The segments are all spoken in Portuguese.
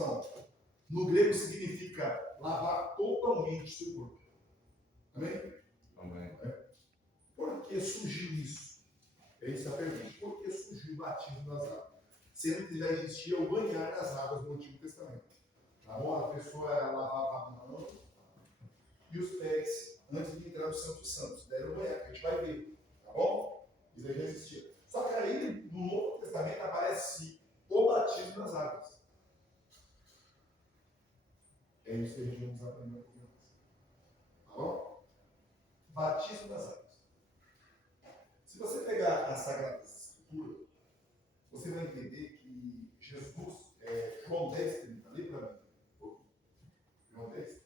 circuncisão, no grego significa lavar totalmente seu corpo. Amém? Amém. Por que surgiu isso? Essa é a pergunta. Por que surgiu o batismo nas águas? Sendo que já existia o banhar nas águas no Antigo Testamento. Tá bom? A pessoa lavava a mão e os pés antes de entrar no Santo dos Santos. Daí era o banhar, que a gente vai ver. Tá bom? Isso aí já existia. Só que aí, no Novo Testamento, aparece o batismo nas águas. É isso que a gente vamos aprender um pouquinho mais. Tá bom? Batismo nas águas. Se você pegar a Sagrada Escritura, você vai entender que Jesus, João 10, 30, lê para mim. João 10.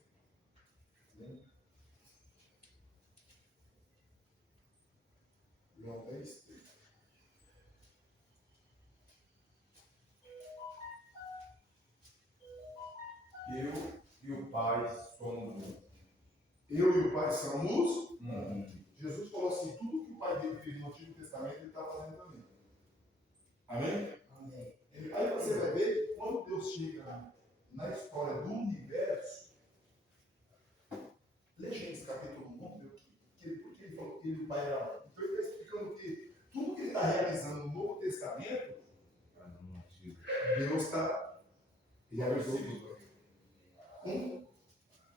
João 10, 30. Eu e o Pai somos um. Eu e o Pai somos. Uhum. Jesus falou assim: tudo que o Pai dele fez no Antigo Testamento, ele está fazendo também. Amém? Amém. Aí você vai ver que quando Deus chega na história do universo, lê Gênesis capítulo 1, vamos ver porque ele falou que ele e o Pai era. Então ele está explicando que tudo que ele está realizando no Novo Testamento, Deus está realizando.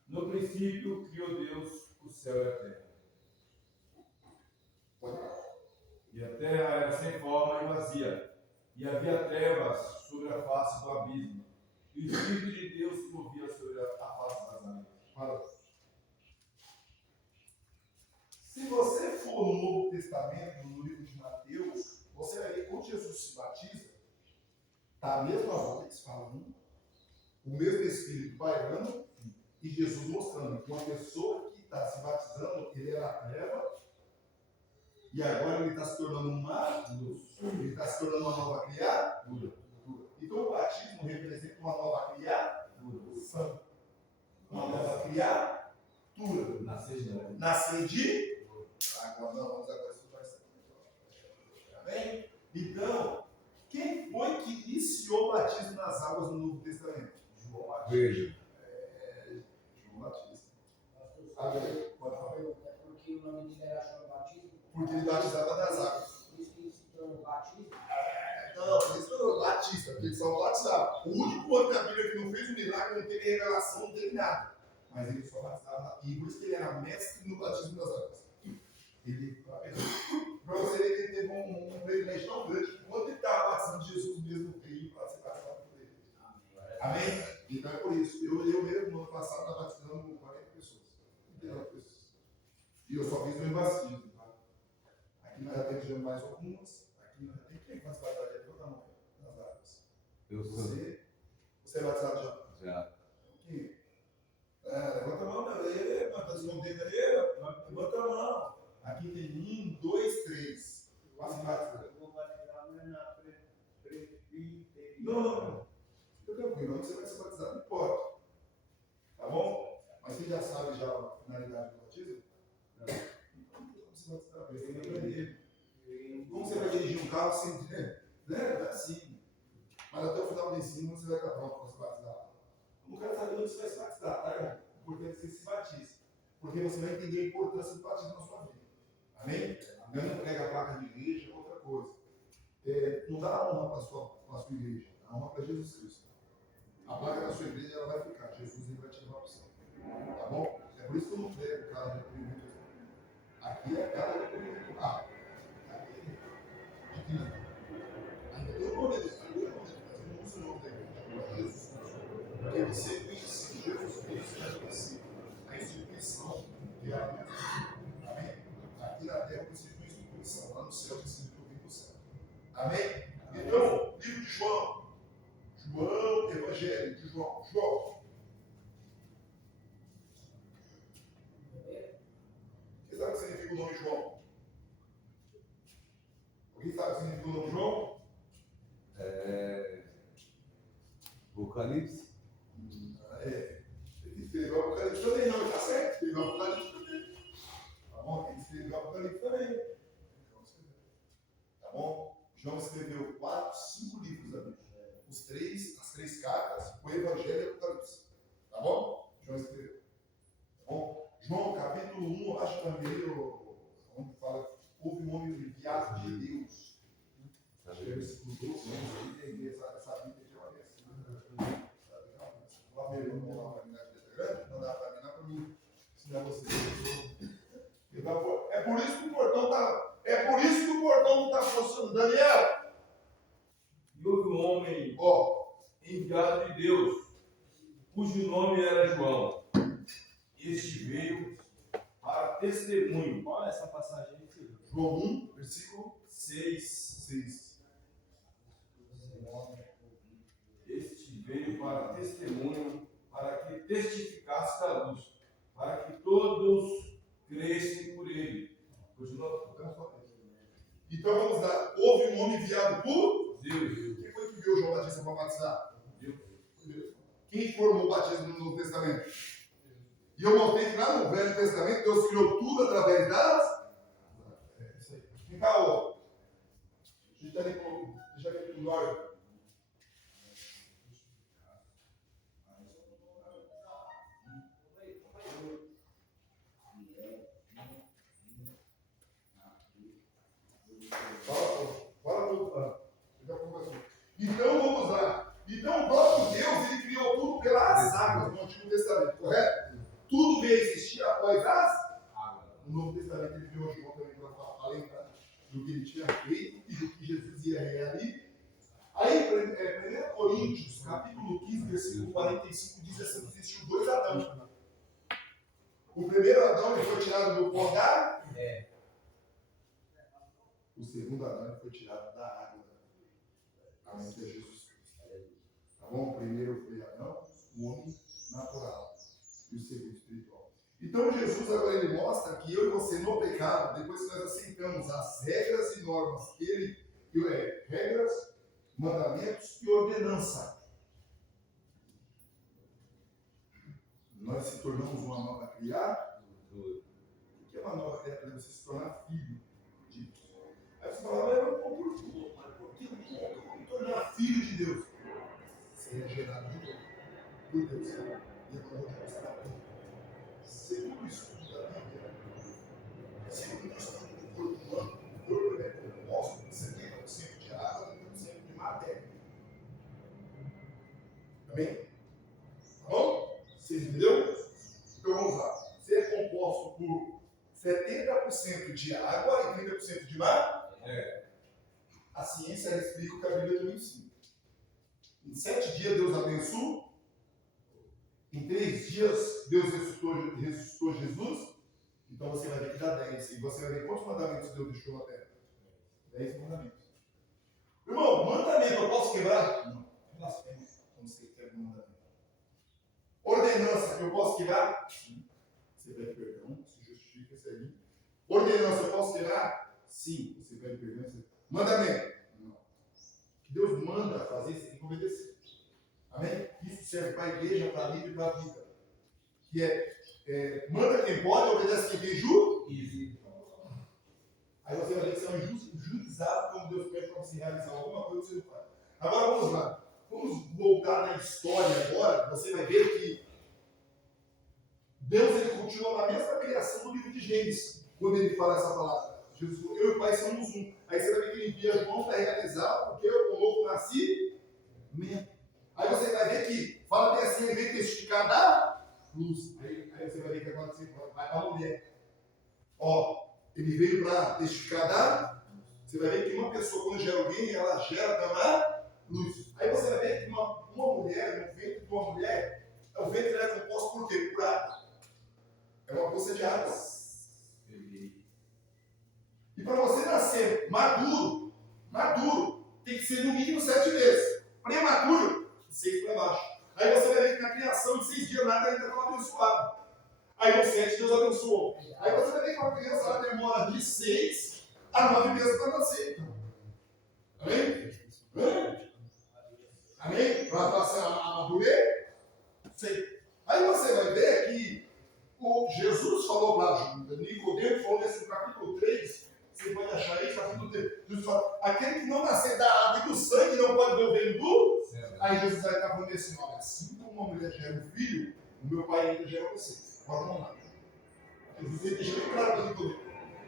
No princípio criou Deus o céu e a terra. E a terra era sem forma e vazia, e havia trevas sobre a face do abismo, e o Espírito de Deus se movia sobre a face das águas. Se você for no Novo Testamento, no livro de Mateus, você vai ver que quando Jesus se batiza, está a mesma voz que se fala, o mesmo Espírito pairando, e Jesus mostrando que uma pessoa que está se batizando, ele era a treva, e agora ele está se tornando uma luz. Ele está se tornando uma nova criatura. Então o batismo representa uma nova criatura. Uma nova criatura. Nascer de. Agora não, vamos agora estudar isso aqui. Amém? Então, quem foi que iniciou o batismo nas águas no Novo Testamento? João Batista. Veja. João Batista. Amém. Pode falar. Porque o nome dele era João Batista. Porque ele batizava nas águas. Por isso que ele se tornou Batista. Não, ele se tornou Batista, porque ele só batizava. O único outro da Bíblia que não fez um milagre, não teve revelação, não teve nada. Mas ele só batizava. E por isso que ele era mestre no batismo das águas. Para você ver que ele teve um privilégio tão grande que quando ele estava batizando, Jesus mesmo veio para ser batizado por ele. Amém? Então é por isso. Eu mesmo, no ano passado, estava batizando 40 pessoas. 39 pessoas. E eu só fiz meu batismo. Tá? Aqui nós já temos mais algumas. Aqui nós já temos. Quem faz batizado já? Levanta a mão nas águas. Eu sou. Você é batizado já? Já. Aqui. Levanta a mão, meu. Está escondendo aí? Levanta a mão. Aqui tem 1, 2, 3. Quase batizado. Vou batizar na presbiteriana. Não. Fica tranquilo. Onde você vai ser batizado, não importa. Tá bom? Mas você já sabe já a finalidade do batismo? Não. Então não precisa batizar. Você tem que aprender. Como você vai dirigir um carro sem entender? Né? É assim. Mas até o final do ensino você vai estar pronto para se batizar. Não quero saber onde você vai se batizar, tá, irmão? O importante é que você se batize. Porque você vai entender a importância do batismo na sua vida. Amém? Eu não prego a placa de igreja, é outra coisa. Não dá honra para a sua igreja, dá honra para Jesus Cristo. A placa da sua igreja ela vai ficar, Jesus ele vai te levar para o céu. Tá bom? É por isso que eu não prego casa de acolhimento. Aqui é casa de acolhimento. Aqui não. Ainda tem o nome dele, mas não usa o nome da igreja. É Jesus Cristo. Porque você conhece Jesus Cristo, é conhecido. A instituição que é a minha. Amém? Aqui na terra precisa de uma instituição, lá no céu precisa de ouvir do céu. Amém? Então, livro de João. João, Evangelho de João. João. Você sabe o que significa o nome João? Alguém sabe o que significa o nome João? Apocalipse. Ele escreveu Apocalipse também, não, está certo? Escreveu Apocalipse também. Tá bom? Ele escreveu Apocalipse também. Tá bom? João escreveu 4, 5 livros da Bíblia. Os 3, as 3 cartas, o Evangelho e o Apocalipse. Tá bom? João escreveu. Tá bom? João, capítulo 1, eu acho também, onde fala, houve um homem enviado de Deus. Acho que é versículo 12, né? Essa Bíblia de uma vez. Lá mesmo, vamos lá, para grande, não dá para mim, ensinar vocês. Então, é por isso que o portão está funcionando. Daniel! E houve um homem Ó, enviado de Deus, cujo nome era João. Este veio para testemunho. Qual é essa passagem aí, filho? João 1, versículo 6. 6. Este veio para testemunho, para que testificasse da luz, para que todos crescem por ele. Continua. Então vamos lá. Houve um homem enviado por Deus. Quem foi que enviou João Batista para batizar? Deus. Quem formou o batismo no Novo Testamento? E eu mostrei que lá no Velho Testamento Deus criou tudo através das. É isso aí. Vem cá, ó. Deixa ele com glória. Fala tudo. Então vamos lá. Então o próprio Deus ele criou tudo pelas águas no Antigo Testamento, correto? Tudo veio existir após as águas. No Novo Testamento ele criou João também para lembrar do que ele tinha feito e do que Jesus ia realizar. Aí, 1 Coríntios, capítulo 15, versículo 45, diz assim: existiu 2 Adão. O primeiro Adão ele foi tirado do pó da terra. O segundo Adão ele foi tirado da água. Amém, que é Jesus Cristo. Tá bom? O primeiro foi Adão, o homem natural. E o segundo espiritual. Então Jesus agora ele mostra que eu e você no pecado, depois que nós aceitamos as regras e normas que ele, regras, mandamentos e ordenança, nós se tornamos uma nova criatura. O que é uma nova criatura? Você se tornar filho de Deus. Aí você fala, mas por que eu vou me tornar filho de Deus? Você é gerado de Deus, por Deus. E agora eu vou mostrar aqui. Segundo o estudo da Bíblia, segundo o estudo do corpo humano, o corpo é composto de 70% de água e 30% de matéria. Amém? Tá bom? Você entendeu? Então vamos lá. Você é composto por 70% de água e 30% de matéria. A ciência explica o que a Bíblia também ensina. Em 7 dias Deus abençoou. Em 3 dias Deus ressuscitou Jesus. Então você vai ver que dá 10. E você vai ver quantos mandamentos Deus deixou na terra. 10 mandamentos. Irmão, mandamento eu posso quebrar? Não. Blasfêmia. Como você quebra um mandamento. Ordenança eu posso quebrar? Sim. Você pede perdão, se justifica, segue. Ordenança eu posso quebrar? Sim. Você pede perdão, você... Mandamento? Não. O que Deus manda fazer, você tem que obedecer. Amém? Isso serve para a igreja, para a Bíblia e para a vida. Que manda quem pode, obedece quem tem juízo. Aí você vai ver que você é um injustiçado quando Deus pede para você realizar alguma coisa que você não faz. Agora vamos lá. Vamos voltar na história agora. Você vai ver que Deus ele continua na mesma criação do livro de Gênesis. Quando ele fala essa palavra. Jesus, eu e o Pai somos um. Aí você vai ver que ele envia João para realizar porque o novo nascimento. Aí você vai ver que fala bem assim, ele veio testificar da luz. Aí você vai ver que agora você vai para a mulher. Ó, ele veio para testificar da luz. Você vai ver que uma pessoa, quando gera alguém, ela gera da luz. Aí você vai ver que uma mulher, no ventre de uma mulher, o ventre é composto por quê? Por água. É uma poça de água. E para você nascer maduro, tem que ser no mínimo 7 meses. Prematuro, 6 para baixo. Aí você vai ver que na criação de 6 dias nada ainda estava abençoado. Aí no 7 Deus abençoou. Aí você vai ver que uma criança ela demora de 6 a 9 meses para nascer. Amém? Amém? Para passar a madurecer. Sei. Aí você vai ver que Jesus falou para Nicodemo, falou nesse capítulo 3. Você pode achar isso, capítulo 3. Jesus fala: aquele que não nascer da água e do sangue não pode ver o reino do céu. Aí Jesus vai estar falando assim, olha, assim como uma mulher gera um filho, o meu pai ainda gera você. Agora vamos lá. Jesus deixa bem claro para tudo.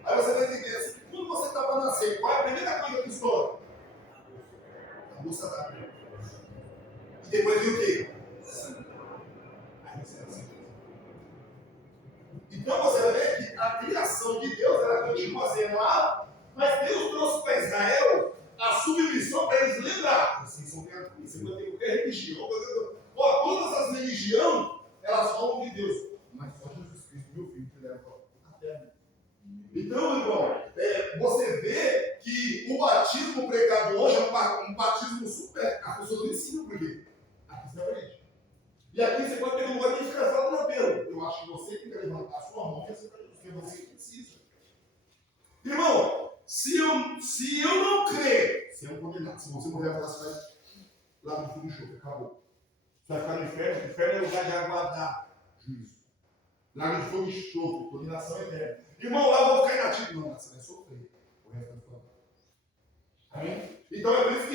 Aí você vai entender assim, quando você está para nascer, qual é a primeira coisa que estoura? A bolsa d'água. E depois vem o quê? Aí você vai assim. Então você vai ver que a criação de Deus, ela continua sendo lá, mas Deus trouxe para Israel a submissão para eles lembrar. Vocês são criaturas, você vai ter qualquer religião. Ó, todas as religiões, elas falam de Deus. Mas só Jesus Cristo, meu filho, que leva até a mim. Então, irmão, você vê que o batismo pregado hoje é um batismo super. A pessoa não ensina por quê? Aqui você aprende. E aqui você pode ter um lugar de ficar só no apelo. Eu acho que você tem que levantar a sua mão e aceitar Jesus, porque você precisa. Irmão, se eu não crer, se eu condenar, se você morrer, você vai lá no fundo do enxofre, acabou. Você vai ficar no inferno, o inferno é lugar de aguardar juízo. Lá no fogo de enxofre, condenação eterna. Irmão, lá eu vou ficar inativo. Não, você vai sofrer o resto da sua vida. Amém? Então é por isso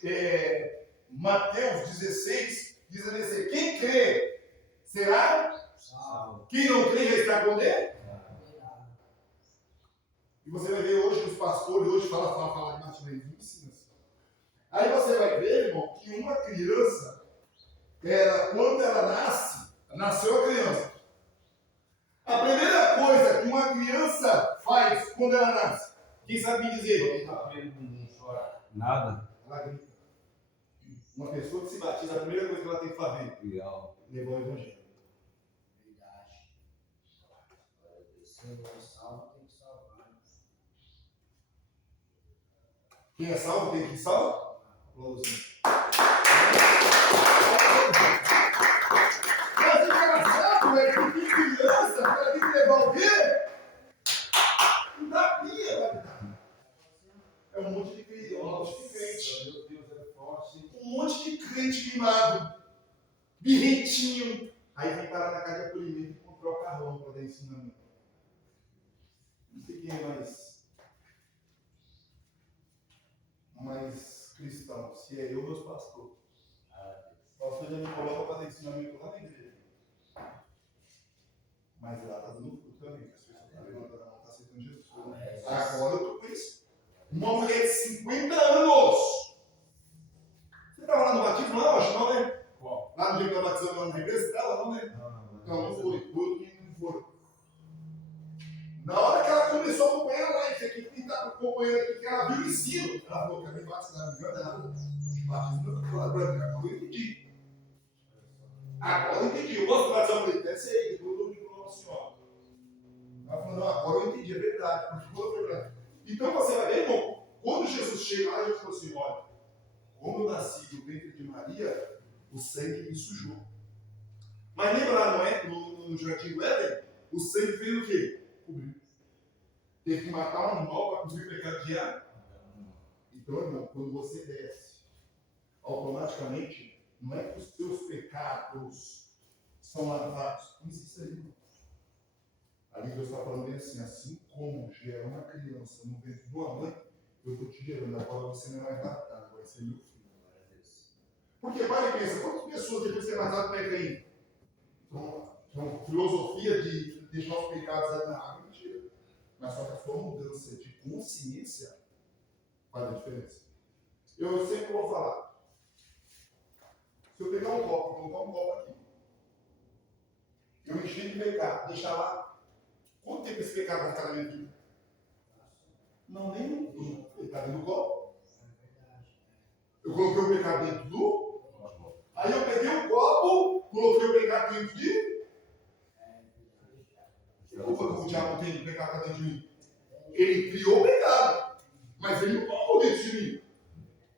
que Mateus 16 diz assim: quem crê será salvo. Quem não crê já está condenado. E você vai ver hoje os pastores, hoje fala de batismo, ensina. Aí você vai ver, irmão, que uma criança, quando ela nasceu a criança. A primeira coisa que uma criança faz quando ela nasce, quem sabe me dizer? Não chora nada. Ela grita. Uma pessoa que se batiza, a primeira coisa que ela tem que fazer é levar o evangelho. Verdade. Se eu é salvo, tem que salvar. Quem é salvo tem que ir salvo? Aplausos. Mas engraçado é que criança, ela tem que levar o quê? Não dá pia, vai dar. É um monte de crente. Meu Deus, é forte. Um monte de crente mimado, birrentinho. Aí vem parar na casa de acolhimento e comprou o carrão para dar ensinamento. Não sei quem é mais cristão, se é eu ou meus pastores. O pastor já me coloca para dar ensinamento lá na igreja. Mas lá está dando fruto também, que as pessoas estão levantando a mão, estão aceitando Jesus. Agora eu estou com isso. Uma mulher de 50 anos. Você estava lá no batismo lá, acho não, né? Qual? Lá no dia que eu batizamos lá na igreja, você estava não, né? Não foi. Não foram. Na hora que ela começou a acompanhar a live, aqui, quem está acompanhando aqui, que ela viu o ensino, ela falou que a minha batizada me enganaram. Batismo não foi lá para mim, agora eu entendi. Agora eu entendi. Eu gosto de batizar por ele, deve ser aí, depois eu digo para Nossa Senhora. Ela falou, não, agora eu entendi, é verdade, continua a verdade. Então você vai ver, irmão, quando Jesus chega lá, Jesus falou assim: olha, como eu nasci do ventre de Maria, o sangue me sujou. Mas lembra lá, não é? No jardim do Éden, o sangue fez o quê? Cobriu. Teve que matar um animal para cobrir o pecado de Adão. Então, irmão, quando você desce, automaticamente, não é que os seus pecados são lavados. Não existe aí, irmão. Ali Deus está falando bem assim como gera uma criança no ventre de uma mãe, eu estou te gerando, agora você não é mais batata, vai ser meu filho. Porque, para e pensa, quantas pessoas depois de ser batata pegam aí? Então, filosofia de deixar os pecados ali na água, mentira. Mas só que a sua mudança de consciência faz a diferença. Eu sempre vou falar, se eu pegar um copo, vou colocar um copo aqui, eu encher de pecado, deixar lá, quanto tempo esse pecado vai ficar na minha vida? Não, nem um. Ele está dentro do copo. Eu coloquei o pecado dentro do. Aí eu peguei o copo, coloquei o pecado dentro de. Opa, como o diabo tem o pecado dentro de mim? Ele criou o pecado, mas ele não colocou dentro de mim.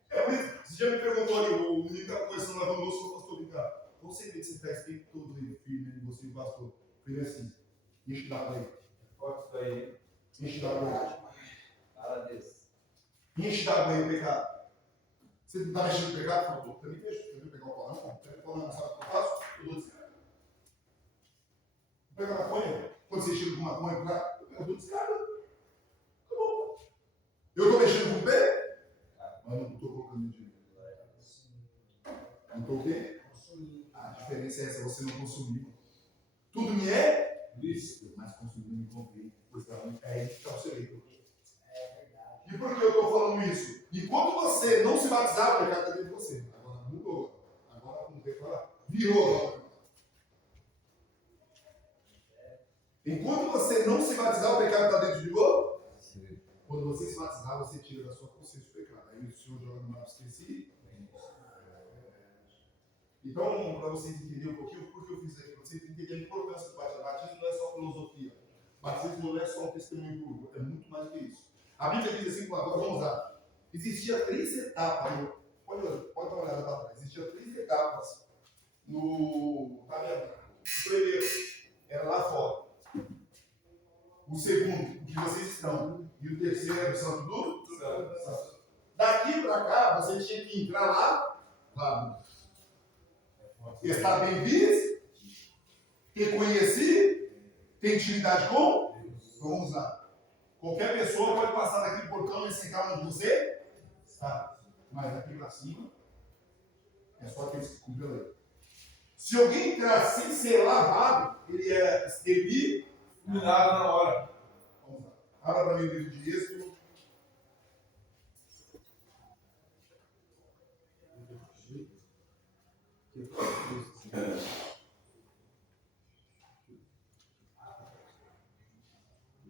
É por isso. Você já me perguntou ali, o menino estava conversando lá no nosso pastor, Ricardo. Qual o segredo que você está escrito todo aí, firme em você, pastor? Foi assim: enche d'água aí. Pode isso daí. Enche d'água aí. Fala disso. Enche d'água aí o pecado. Você não está mexendo no pecado? Falou, também deixa. Você vai pegar o pau? Não, pega o pau, não sabe o que eu faço? Eu dou descarga. Pega a maconha. Quando você chega com maconha, eu dou descarga. Tá bom. Eu estou mexendo com o pé? Mas não estou colocando dinheiro. Faltou o quê? Consumir. A diferença é essa, você não consumiu. Tudo me é Lícito. mas consumir me convém. Pois é aí que está o segredo. É verdade. E por que eu estou falando isso? Enquanto você não se batizar, o pecado está dentro de você. Agora mudou. Agora não tem falar. Virou agora. Enquanto você não se batizar, o pecado está dentro de você. Quando você se batizar, você tira da sua consciência o pecado. Aí o Senhor joga no mar esqueci. Então, para vocês entenderem um pouquinho por que eu fiz aqui, para vocês entenderem a importância do batismo. Batismo não é só filosofia. Batismo não é só um testemunho público. É muito mais do que isso. A Bíblia diz assim, agora vamos lá. Existia 3 etapas. Pode dar uma olhada para trás. Existia 3 etapas no tabernáculo. O primeiro era lá fora. O segundo, o que vocês estão. E o terceiro era o Santo do Santo. Daqui para cá, você tinha que entrar lá. Estar bem visto, ter conhecido, ter intimidade com. Vamos lá. Qualquer pessoa pode passar daquele portão e sentar onde você está. Mas daqui para cima, é só aqueles que cumprem a lei. Se alguém entrar sem ser lavado, ele é exterminado. Cuidado na hora. Vamos lá. Abra para mim o livro de Êxodo.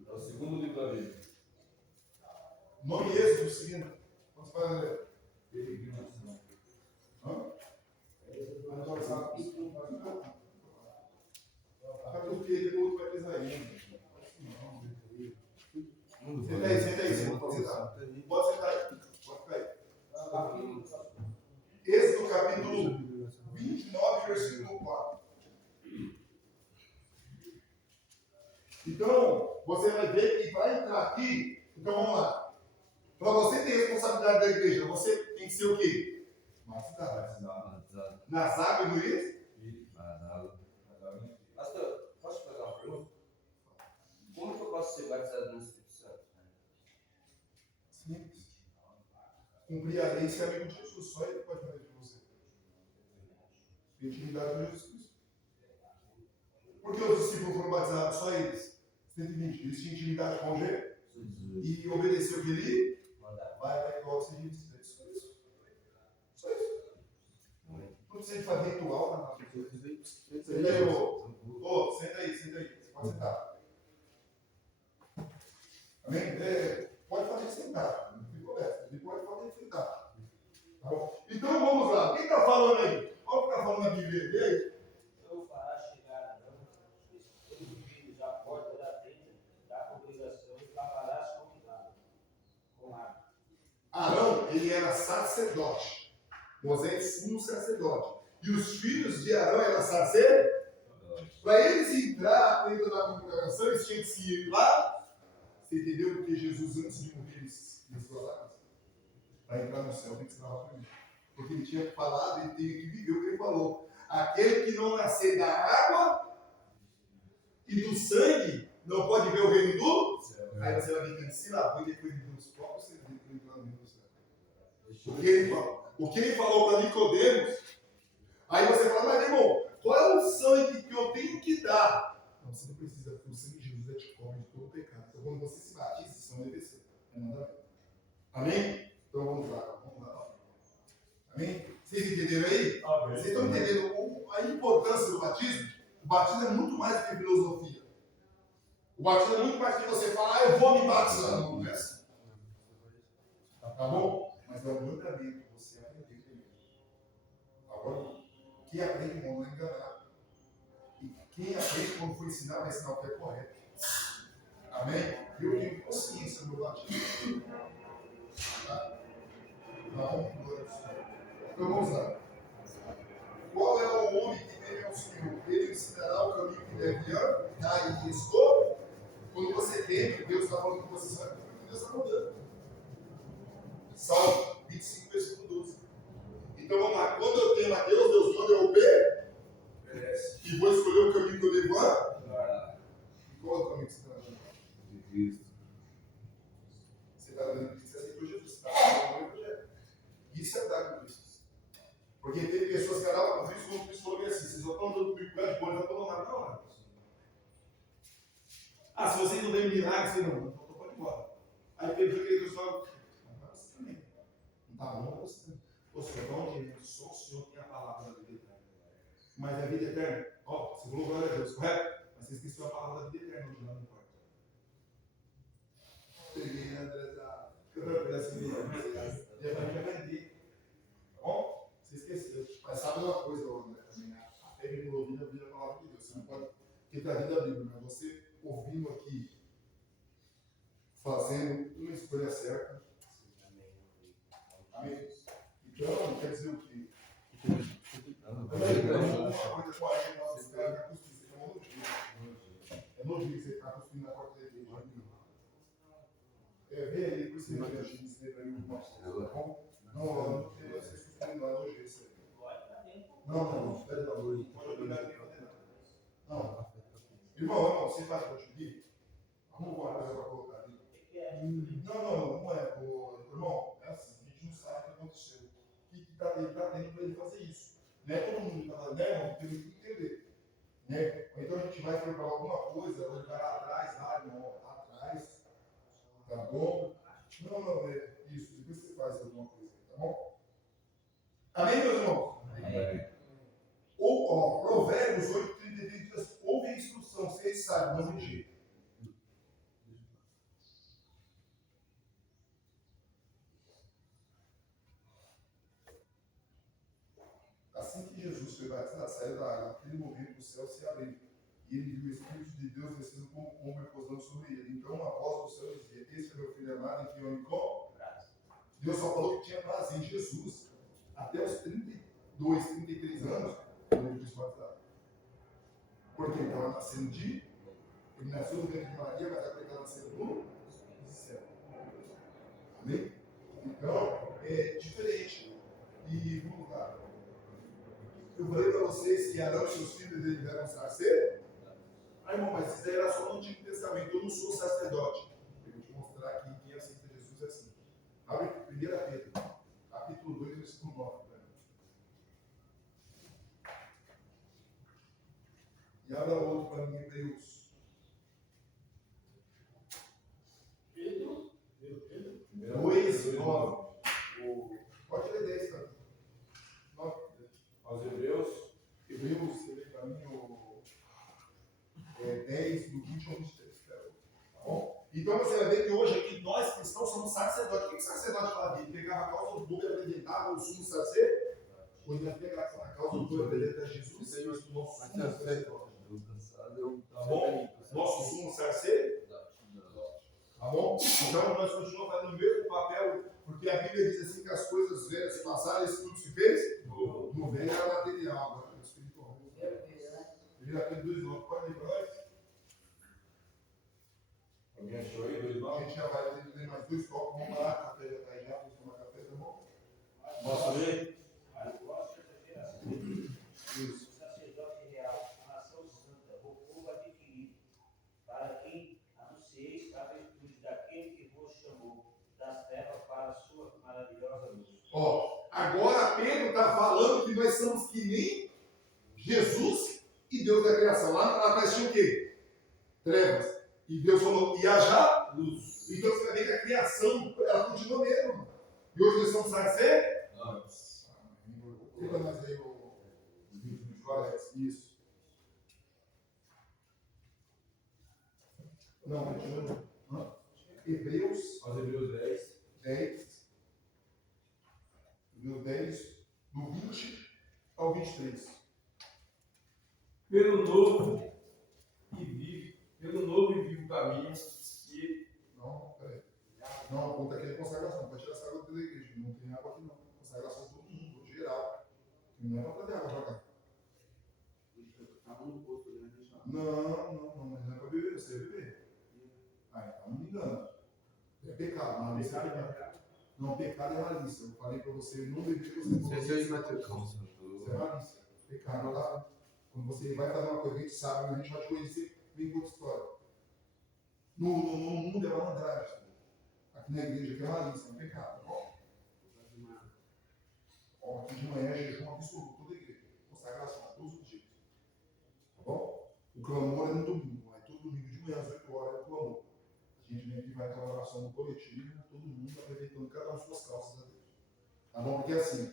É o segundo livro da Bíblia. Nome Êxodo, seguindo. Vamos para ler. Peregrinação. Hã? Porque depois vai pisar aí. Senta aí, pode sentar. Pode sentar aí. Pode ficar aí. Êxodo capítulo 29, versículo 4. Então, você vai ver que para entrar aqui, então vamos lá. Para você ter responsabilidade da igreja, você tem que ser o quê? Batizado. Nas águas, não é isso? Pastor, posso te fazer uma pergunta? Como que eu posso ser batizado no Espírito Santo? Simples. Cumprir a lei e ser amigo de Jesus. Só ele pode fazer isso com você. Ter intimidade com Jesus Cristo. Por que os discípulos foram batizados? Só eles. 120. Eles tinham intimidade com Jesus e obedeceu o que ele vai igual você disse. Só isso. Só isso. Não precisa de fazer ritual na nossa vida. Senta aí, senta aí. Você pode sentar. Amém? Pode fazer sentar. Não fica conversa. Ele pode fazer sentar. Tá bom? Então vamos lá. Quem está falando aí? Qual que está falando na Bíblia? Vê aí. Não fará chegar a Adão os filhos à porta da tenda da congregação e lavarás com água. Arão, ele era sacerdote. Moisés, sumo sacerdote. E os filhos de Arão eram sacerdotes. Para eles entrar dentro da congregação, eles tinham que se ir lá. Você entendeu? Porque Jesus, antes de morrer, eles falaram. Para entrar no céu, tem que se lavar primeiro. Porque ele tinha falado, ele tinha que viver o que ele falou. Aquele que não nascer da água e do sangue não pode ver o reino do céu. Aí você vai ver que ele se lavou e depois ele deu os povos, você vê que ele entrou no reino do céu. O que ele falou para Nicodemos, aí você fala, mas irmão, qual é o sangue que eu tenho que dar? Não, você não precisa, porque o sangue de Jesus é te cobre de todo o pecado. Então quando você se batiza, isso não deve ser. É mandamento. Amém? Então vamos lá. Amém? Vocês entenderam aí? Amém. Vocês estão entendendo a importância do batismo? O batismo é muito mais do que filosofia. O batismo é muito mais do que você falar, eu vou me batizar. Não é assim. Tá bom? Mas é um mandamento, você aprender primeiro. Agora, quem aprende o mundo é enganado. E quem aprende quando for ensinar, vai ensinar o que é correto. Amém? Eu tenho consciência do meu batismo. Tá? Não, glória ao Senhor. Então vamos lá. Qual é o homem que teme ao Senhor? Ele ensinará o caminho que deve andar e estou. Quando você teme, Deus está falando com você, sabe o que Deus está mandando. Salmo 25, versículo 12. Então vamos lá. Quando eu temo a Deus, Deus manda eu obedece. E vou escolher o caminho que eu devo andar. E qual é o caminho que você está andando? vocês só estão andando comigo com de boa, já estão normal na hora. Ah, se vocês não veem milagre, vocês não. Então pode ir embora. Aí Pedro foi aquele pessoal. Você também. Não tá bom? Você é bom que só o Senhor tem a palavra da vida eterna. Mas a vida eterna, ó, você falou glória a Deus, correto? Mas você esqueceu a palavra da vida eterna hoje lá no quarto. Peguei, né, André? Fica tranquilo assim mesmo. E a família vai entender. Tá bom? Você esqueceu. Mas sabe uma coisa, André, também, né? A fé vem por ouvir a palavra de Deus. Você não pode ter trazido a Bíblia, mas você ouvindo aqui, fazendo uma escolha certa. Amém? Então, quer dizer o quê? Uma coisa com a gente, nossa, esse cara tá cuspindo, você chamou nojento. É nojento você ficar cuspindo na porta da igreja. Vê aí, por isso que eu ensinei pra mim algumas coisas, tá bom? Não tem vocês cuspindo, não é nojento isso aí. Não, espera da luz. Não pode obrigar ninguém a fazer nada. Não. Irmão, você faz pra te vamos uma coisa para colocar ali. Não é. Irmão, é assim, a gente não sabe o que aconteceu. O que ele está tendo para ele fazer isso. Não é todo mundo que está fazendo, né, irmão? Temos que entender. Né? Ou então a gente vai preparar alguma coisa, ou ele vai lá atrás, atrás. Tá bom? Não, é isso. Depois você faz alguma coisa, tá bom? Amém, meus irmãos? Amém. Ou, Provérbios 8:33 diz assim: ouve a instrução, vocês sabem, não me Assim que Jesus foi batizado, saiu da água, naquele momento o céu se abriu. E ele viu o Espírito de Deus descendo como pomba e pousando sobre ele. Então uma voz do céu dizia: este é meu filho amado, em quem eu me compro. Deus só falou que tinha prazer em Jesus até os 32, 33 anos, quando ele foi batizado. Porque ele estava nascendo ele nasceu no ventre de Maria, mas agora ele está nascendo do céu. Amém? Então, é diferente. E vamos lá. Eu falei para vocês que Arão e seus filhos eles eram sacerdotes. Ah, irmão, mas isso era só no Antigo Testamento. Eu não sou sacerdote. Eu vou te mostrar que quem aceita Jesus é assim. Abre 1 Pedro, capítulo 2, versículo 9. E abra outro para mim, Hebreus. Pedro? 2, 9. Pode ler 10 para mim. 9. Aos Hebreus. Hebreus, você lê para mim o 10, do 20 ao 23. Tá bom? Então você vai ver que hoje aqui nós cristãos somos sacerdotes. O que o sacerdote fazia? Ele pegava a causa do povo e apresentava o sumo sacerdote. Hoje nós pegamos a causa do povo e apresentava Jesus. Isso é o nosso sumo sacerdote. Tá bom? Nosso sumo sacerdote. Tá bom? Então nós continuamos fazendo o mesmo papel, porque a Bíblia diz assim que as coisas velhas se passaram, esse tudo se fez. No velho era material, agora é espiritual. 1 Pedro 2,9. Pode ler para nós? Alguém achou aí? A 2,9? gente já vai ler mais 2 tocos. Vamos lá, café já está aí, já vamos tomar café, tá bom? Posso ler? A próxima geração. Isso. O sacerdote real, a nação santa, o povo adquirido, para quem anuncieis a virtude daquele que vos chamou das trevas para a sua maravilhosa luz. Ó, agora Pedro está falando que nós somos que nem Jesus e Deus da criação. Lá atrás tinha o quê? Trevas. E Deus falou, e haja luz. Então você vai ver que a criação, ela continua mesmo. E hoje nós somos sacerdotes. Fica mais aí o vídeo do Alex. Isso. Não, continua. Hebreus Aos Hebreus 10. 10. Hebreus 10, do 20 ao 23. Pelo novo e vivo caminho e Não, peraí. Não, a conta aqui é consagração. Pode tirar essa água da igreja. Não tem água aqui não. Consagração todo mundo, geral. Não é para trazer água para cá. Não, mas não é para beber, você vai beber. Ah, então não me engana. É pecado, mas pecado é pecado. Não, pecado é malícia. Eu falei para você não beber, você não Você beber. é Mateus. Isso é malícia. Pecado, tá? Quando você vai fazer uma coisa, a gente sabe, a gente vai te conhecer, vem com outra história. No mundo é malandragem. Aqui na igreja aqui é malícia, é um pecado, tá bom? Ó, aqui de manhã é jejum absoluto, toda a igreja. Consagração, todos os dias. O clamor é no domingo. Aí todo domingo de manhã, às 8 horas, é o clamor. A gente vem aqui, vai ter uma oração no coletivo, todo mundo aproveitando cada uma de suas causas a Deus. Tá bom? Porque assim,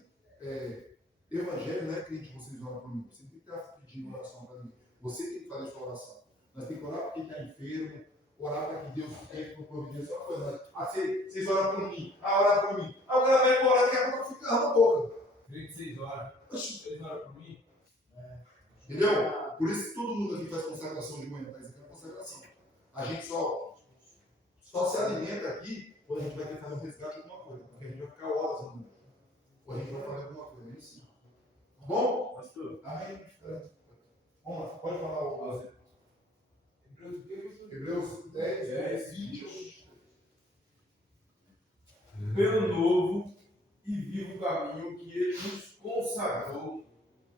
evangelho não é crente, vocês oram por mim. Você tem que estar pedindo oração para mim. Você tem que fazer sua oração. Nós temos que orar porque está enfermo, orar para que Deus tenha com providência. Uma coisa, vocês oram por mim, orar por mim. O cara vai embora, daqui a pouco fica na boca. 36 horas. 6 horas por mim? Entendeu? Por isso que todo mundo aqui faz consagração de manhã, tá? Isso aqui é uma consagração. A gente só se alimenta aqui quando a gente vai ter que fazer um resgate de alguma coisa. Porque a gente vai ficar horas no mundo. Ou a gente vai fazer alguma coisa. É isso. Tá bom? Pastor. Amém? Vamos lá, pode falar o Hebreus 10, 20 ou 23. Pelo novo e vivo caminho que ele nos consagrou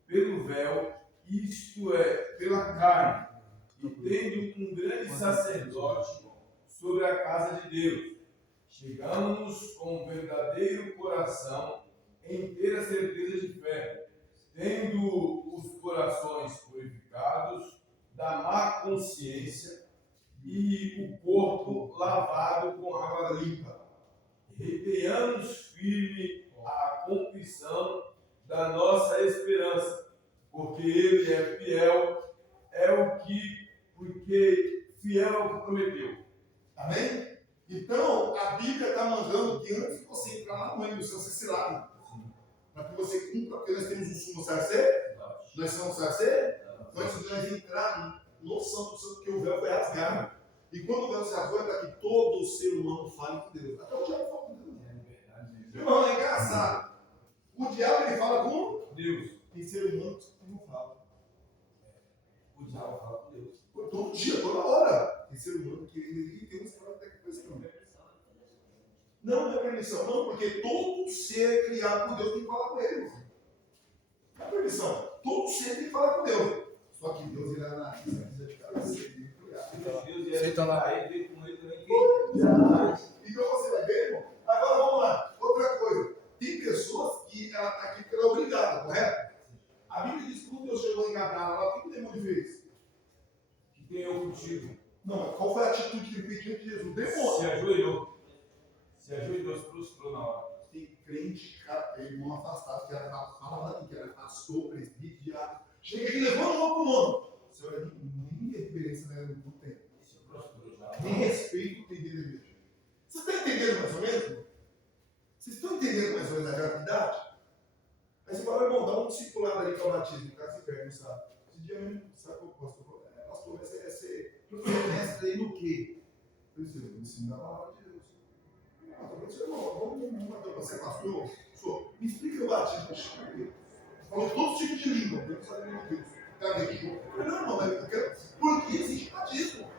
pelo véu, isto é, pela carne, e tendo um grande sacerdote sobre a casa de Deus, chegamos com um verdadeiro coração em inteira certeza de fé, tendo os corações purificados da má consciência e o corpo lavado com água limpa. Retenhamos firme a confissão da nossa esperança, porque Ele é fiel, porque fiel é o que prometeu. Amém? Então, a Bíblia está mandando que antes de você entrar lá no reino do céu, você se lave. Para que você cumpra, porque nós temos um sumo sacerdote. Nós somos sacerdotes. Antes de nós entrar no Santo Santo, porque o véu foi rasgado. E quando o véu se rasgou, é para que todo ser humano fale com Deus. Até o diabo fala com Deus. Irmão, é engraçado. O diabo ele fala com Deus. Tem ser humano que não fala. O diabo fala com Deus. Todo dia, toda hora. Tem ser humano que ele tem uns falam até que coisa não. Não é permissão, não, porque todo ser criado por Deus tem que falar com ele. Não é permissão. Todo ser tem que falar com Deus. Só que Deus irá na precisa de cada ser ele criado. Deus ia lá e ver com ele também. Então você vai ver, irmão. Agora vamos lá. Outra coisa. Tem pessoas que ela está aqui porque ela é obrigada, correto? A Bíblia diz que quando Deus chegou em Gadara, lá o que o demônio fez? Que tem eu contigo. Não, qual foi a atitude que ele fez diante de Jesus? O demônio. Se ajoelhou. Se ajoelhou, se prostrou na hora. Tem crente, cara, irmão afastado, que era fala aqui, que era pastor, presbítero, diabo. Chega aqui levando uma pro mundo. Você olha, nem reverência não tem. Se prostrou já. Nem respeito tem dentro da igreja. Vocês estão entendendo mais ou menos? Vocês estão entendendo mais ou menos a gravidade? Aí você fala, irmão, dá um discipulado ali para o batismo, o cara se perde, não sabe? Esse dia mesmo, sabe o que o pastor falou? Pastor, vai ser mestre aí no quê? Eu disse, eu ensino da palavra de Deus. Vamos, você é pastor? Senhor, me explica o batismo. Falou todos os tipos de língua. Eu não sabia o que Deus. Gaguejou. Não, mas eu quero. Porque existe batismo.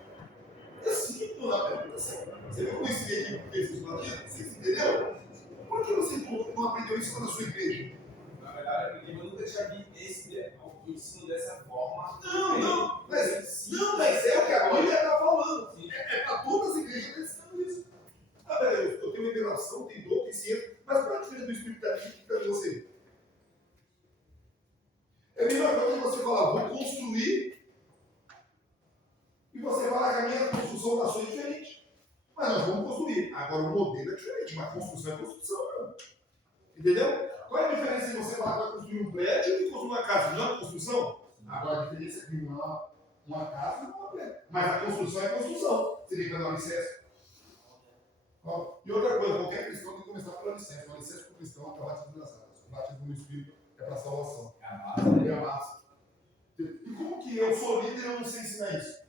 É simples na pergunta. Você não conhecia aqui porque existe batismo? Você entendeu? Por que você não aprendeu isso na sua igreja? Na verdade, eu nunca tinha visto o ensino dessa forma. Não, mas é o que a Bíblia está falando. É para todas as igrejas ensinando isso. Ah, peraí, eu tenho revelação, tem dor, tem ciência, mas qual é a diferença do Espírito da gente que fica em você? É a mesma coisa que você falar, vou construir, e você falar que a minha construção da sua é diferente. Mas nós vamos construir. Agora o modelo é diferente, mas construção é construção, não. Entendeu? Qual é a diferença se você falar que vai construir um prédio e construir uma casa? Não é construção? Agora a diferença é que uma casa não é um prédio. Mas a construção é construção. Você tem que dar um alicerce. E outra coisa, qualquer cristão tem que começar pelo alicerce. O alicerce para o cristão é o batismo das águas. O batismo do Espírito é para a salvação. É a base. E como que eu sou líder e eu não sei ensinar isso?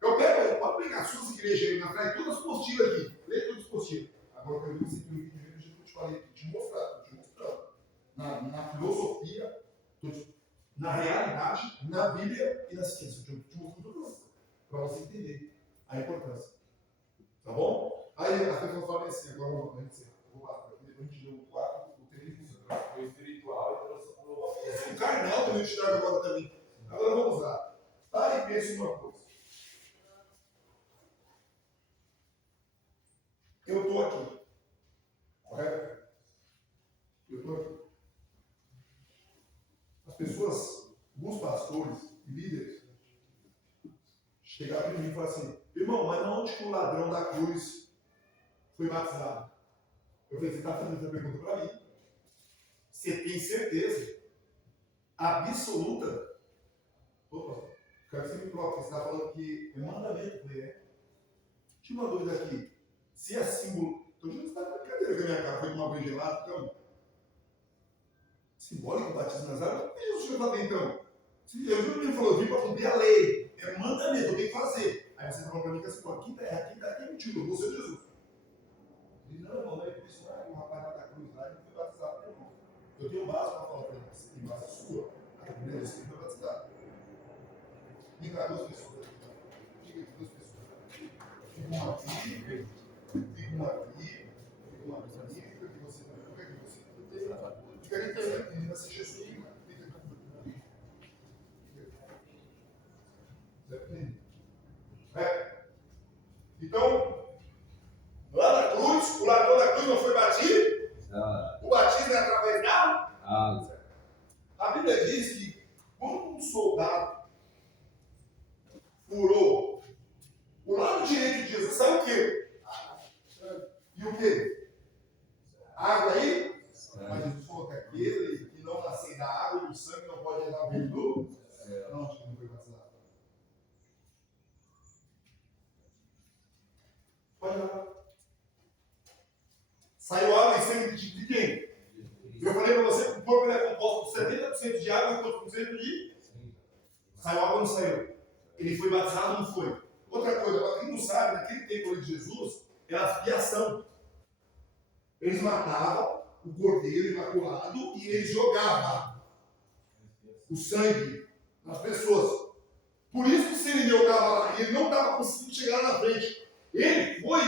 Eu pode pegar suas igrejas aí na frente, todas as postilas aqui. Leia todas as postilas. Agora eu quero que você tenha um vídeo que eu te falei, te mostrando. Na filosofia, na realidade, na Bíblia e na ciência. Eu te mostro tudo isso. Para você entender a importância. Tá bom? Aí as pessoas falam assim, agora não, a gente vou lá, depois a gente deu o 4, o 3 e o 4. Foi espiritual e trouxe pro O carnal também te trago agora também. Agora vamos lá. Para e pense uma coisa. Eu estou aqui. Correto? Eu estou aqui. As pessoas, alguns pastores e líderes, chegaram para mim e falaram assim, irmão, mas onde que o ladrão da cruz foi batizado? Eu falei, você está fazendo essa pergunta para mim? Você tem certeza absoluta? Opa, quero que você me coloque, você está falando que é mandamento. Eu falei, é. Tinha uma dúvida aqui. Se é símbolo. Estou dizendo que você está brincadeira com a minha cara, foi uma banho gelado, então. Simbólico o batismo nas águas? O que Jesus vai fazer então? Se Jesus me falou, eu vim para cumprir a lei. É mandamento, eu tenho que fazer. Aí você fala para mim que assim, aqui é mentira, eu vou ser Jesus. Ele não, irmão, não é por isso, o rapaz lá da cruz lá, ele foi batizado, irmão. Eu tenho base para falar para ele, você tem base sua. A primeira vez que ele foi batizado. Me dá 2 pessoas. Diga aqui 2 pessoas. Fica uma aqui, fica uma aqui, fica uma aqui, fica aqui você também. Fica aqui você. Fica aqui também, menina, se Jesus. Fica aqui. Então, lá na cruz, o ladrão da cruz não foi batido. O batismo é através da água. A Bíblia diz que quando um soldado furou o lado direito de Jesus, sabe o quê? E o quê? Água aí? Mas Jesus falou que aquele que não nascer da água e do sangue não pode entrar no reino do céu. Não, acho que não foi batizado. Pode lá. Saiu água e sangue de quem? Eu falei para você que o corpo é composto por 70% de água e quantos por cento de? Saiu água ou não saiu? Ele foi batizado ou não foi? Outra coisa, para quem não sabe, naquele tempo de Jesus, era a expiação. Eles matavam o cordeiro imaculado e eles jogavam o sangue nas pessoas. Por isso que o Sirineu estava lá e ele não estava conseguindo chegar lá na frente. Ele foi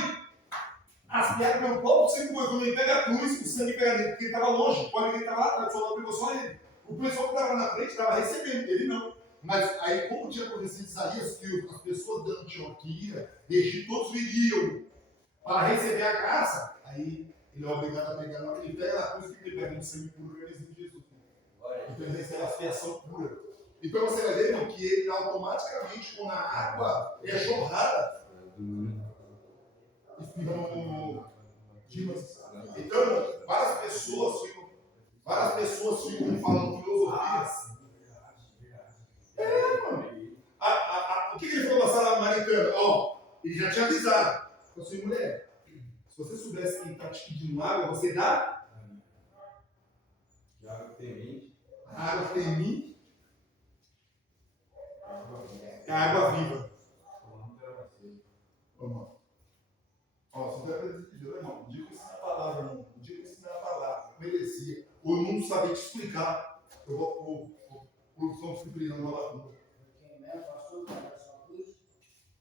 aspiado pelo próprio sangue, quando ele pega a cruz, o sangue pega nele, porque ele estava longe. Pode ver que ele estava lá atrás, o soldado pegou só ele. O pessoal que estava na frente estava recebendo, ele não. Mas aí, como tinha acontecido em Isaías, que as pessoas da Antioquia, Egito, todos viriam para receber a graça, aí ele é obrigado a pegar, não, ele pega na cruz que ele pega no sangue puro, organismo de Jesus. Então ele recebe a expiação pura. Então você vai ver, irmão, que ele automaticamente, quando a água é jorrada, então várias pessoas ficam falando filosofias. Mano. O que ele falou para a samaritana? Ele já tinha avisado. Falou assim, mulher, se você soubesse quem está te pedindo água, você dá? A água que tem em mim. A água que tem em mim é a água viva. Vamos lá. Você vai pedir, irmão. Um dia que eu ensinar a palavra, irmão. Um dia que eu ensinar a palavra, merecia. Ou não saber te explicar. Eu vou por São Cipriano na Lagoa. Quem mesmo passou para a sua cruz?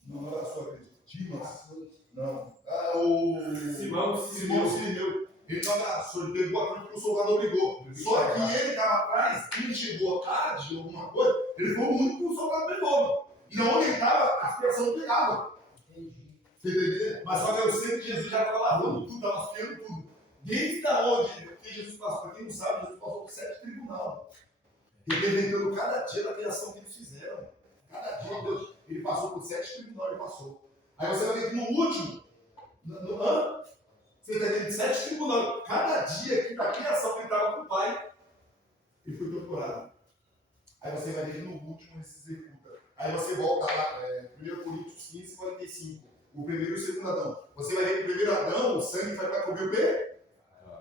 Não era a sua vez. Dimas. Cruz. Não. O Simão Sirineu. Ele não abraçou, ele pegou a cruz porque o soldado obrigou. Só que ele estava atrás, ele chegou tarde, alguma coisa, ele foi o único que o soldado pegou, mano. E onde ele estava, a aspiração não pegava. Entendi. Você entendeu? Mas só que eu sei que Jesus já estava lavando tudo, estava aspirando tudo. Desde da onde? Porque Jesus passou, para quem não sabe, Jesus passou por 7 tribunais. Representando cada dia da criação que eles fizeram. Cada dia, Deus, ele passou por 7 tribunais, ele passou. Aí você vai ver que no último, você está vendo 7 tribunais. Cada dia que da criação que ele estava com o Pai, ele foi torturado. Aí você vai ver que no último ele se executa. Aí você volta lá, 1 Coríntios 15, 45. O primeiro e o segundo Adão. Você vai ver que o primeiro Adão, o sangue foi para cobrir o quê?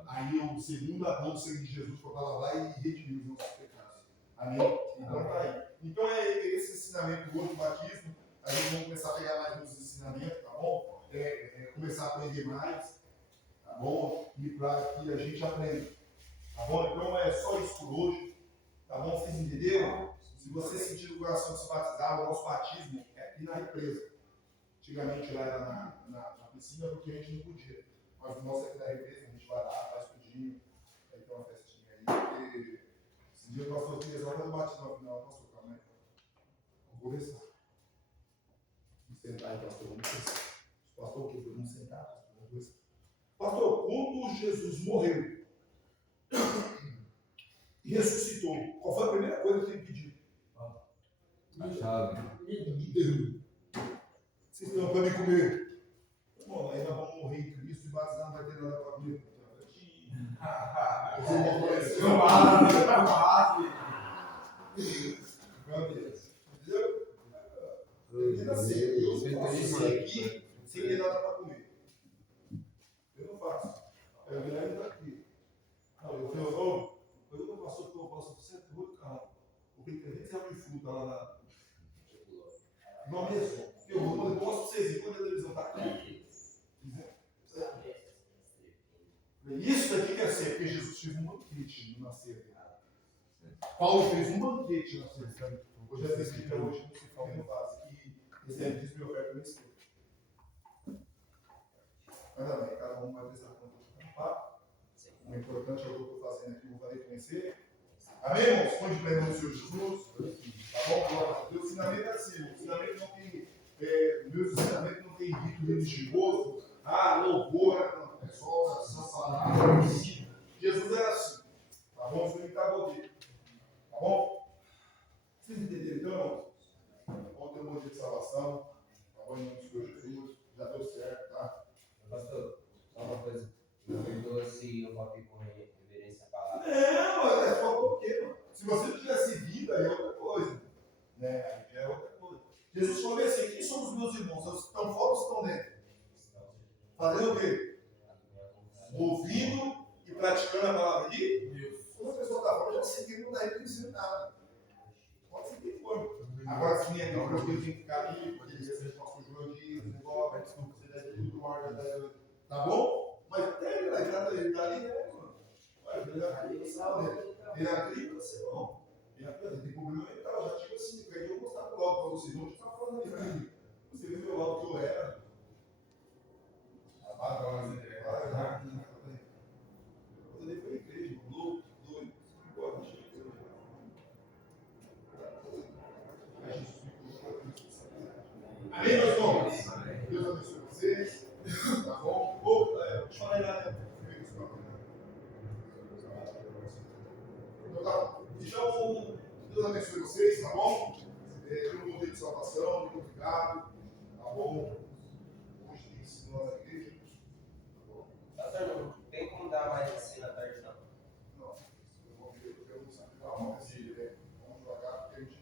Aí o segundo Adão, o sangue de Jesus, foi para lavar e redimir os nossos pecados. Amém? Então tá aí. Então é esse ensinamento hoje do batismo. A gente vai começar a pegar mais nos ensinamentos, tá bom? Começar a aprender mais, tá bom? E para que a gente aprenda. Tá bom? Então é só isso por hoje. Tá bom? Vocês entenderam? Se você sentir no coração de se batizar, o nosso batismo é aqui na represa. Antigamente lá era na piscina porque a gente não podia. Mas o nosso é aqui na represa, a gente vai lá, faz tudinho. Aí tem uma festinha aí. Porque esse dia o pastor queria só fazer o batismo no final. Pastor, calma aí. Vamos conversar. Vamos sentar aí, pastor. Vamos conversar. Pastor, o que? Vamos sentar, pastor. Vamos conversar. Pastor, quando Jesus morreu e ressuscitou, qual foi a primeira coisa que ele pediu? A chave. Me deu. Vocês estão para me comer. Bom, aí nós vamos morrer em Cristo e batizar não vai ter nada para comer. Vocês vão aparecer. Meu Deus. Entendeu? Entenda assim, eu não posso seguir sem ter nada para comer. Eu não faço. Aí o Guilherme está aqui. Não, eu pergunto ao pastor que eu posso ser do carro. Porque tem gente que abre fruta lá na. Não mesmo? Eu posso pra vocês ir quando a televisão está aqui. Isso daqui quer ser, porque Jesus fez um banquete no nascer. Paulo fez um banquete no nascer. Hoje é escrito hoje, não se fala no vaso. E esse é diz me oferta no espelho. Mas também, cada um vai prestar conta do papo. O importante é o que eu estou fazendo aqui, eu vou reconhecer. Amém, irmãos? Põe de pé no Senhor Jesus. Tá bom? Glória a Deus. O ensinamento é assim. O ensinamento não tem. Meus ensinamentos não tem rito religioso. Louvor, não. É só oração, palavra. Jesus era assim. Tá bom? Isso me acabou dele. Tá bom? Vocês entenderam então, irmãos? Ontem eu morri de salvação. Tá bom? Em nome do Senhor Jesus. Já deu certo, tá? Pastor, só uma coisa. Me perdoa se eu falei com reverência à palavra. Não, é só porque, mano. Se você não tivesse vida, aí é outra coisa. Né? Aí já é outra coisa. Jesus falou assim: quem são os meus irmãos? Os que estão fora ou os que estão dentro? Fazendo o quê? Ouvindo e praticando a palavra de Deus. Quando a pessoa está fora, já sei que não dá ele ensina nada. Pode ser que for. Agora, se nem é que eu tenho que ficar ali, porque às vezes posso o jogo de negócio, você deve tudo, guarda, tá bom? Mas até ele está ali, né, mano? Ele é agrícola, você não. Ele tem problema mental, já tive assim, que aí eu vou mostrar pro lado para vocês. Não está falando ali, você viu meu lado que eu era. Quando ele foi à igreja, louco, doido, amém, meus irmãos? Deus abençoe vocês. Tá bom? Deixa eu falar lá, né? Então, Deus abençoe vocês, tá bom? Eu não vou de salvação, muito obrigado. Tá bom? Hoje tem ensinou na igreja. Pastor, não tem como dar mais assim na tarde, não? Não, eu vou ver, eu quero saber. Vamos devagar, porque a gente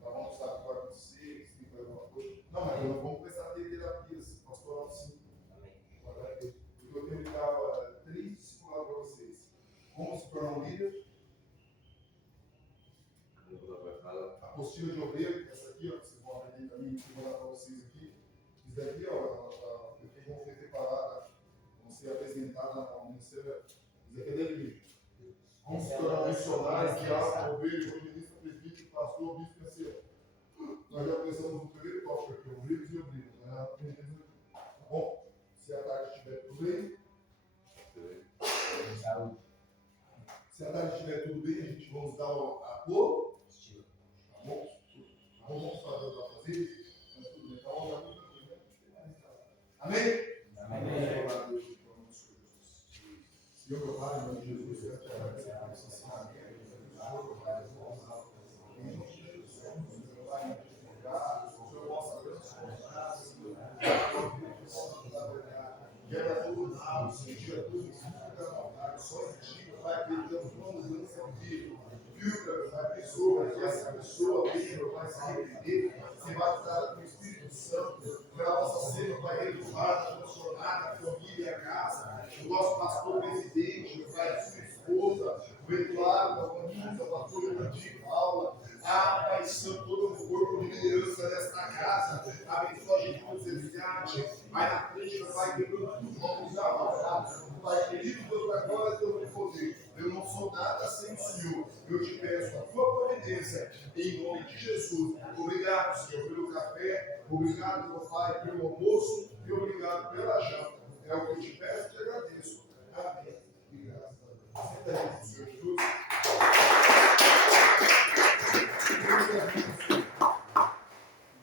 não sabe o que vai acontecer, se tem que fazer alguma coisa. Não, mas vamos começar a ter terapias pastoral sim. Porque eu tenho que dar 3 discipulados para vocês. Como se tornar um líder. A apostila de obreiro, essa aqui, ó, vocês vão aprender também, que eu vou dar para vocês aqui. Isso daqui, ó, eu vou ser preparada, vão ser apresentada na ministério. Isso aqui é da igreja. Como se tornar um missionário, diácono, obreiro, evangelista, presbítero, pastor, bispo e ancião. Nós já começamos o primeiro tópico aqui, obreiros e obreiros. Né? Tá bom? Se a tarde estiver tudo bem. Se a tarde estiver tudo bem, a gente vamos dar o apoio. Tá bom? Vamos fazer para fazer isso? Mas tudo bem. Então, vamos lá. Amém? Amém. Senhor, meu Pai, em nome de Jesus, eu te agradeço por esse ensinamento. Em nome de Jesus, meu Pai, obrigado. O Senhor possa transformar, Senhor. Quebra todo mal, tira tudo isso da maldade, só em ti, meu Pai, acreditamos numa mudança de vida. Filtra, meu Pai, pessoa, que essa pessoa venha, meu Pai, se arrepender, ser batizada com o Espírito Santo, que ela possa ser, meu Pai, renovada, transformada, a família, a casa, o nosso pastor presidente, meu Pai, a sua esposa, o Eduardo, a Vanessa, o pastor Evangelho Paula, a Pai Santo, todo o corpo de liderança desta casa, abençoa a gente com sinceridade, vai na frente, meu Pai, quebrando tudo, vamos usar a palavra. Pai querido, Deus da glória, Deus do poder. Eu não sou nada sem o Senhor. Eu te peço a tua providência, em nome de Jesus. Obrigado, Senhor, pelo café. Obrigado, meu Pai, pelo almoço. E obrigado pela janta. É o que eu te peço e te agradeço. Amém. E graças a Deus. Senta aí, Senhor Jesus.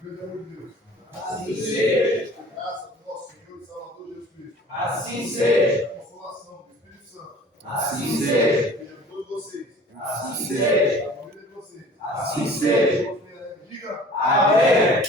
Deus é muito Deus. Assim seja. Graças ao nosso Senhor e Salvador Jesus Cristo. Assim seja. A consolação do Espírito Santo. Assim seja. Seja com todos vocês. Assim seja. A família de vocês. Assim seja. Diga. Amém.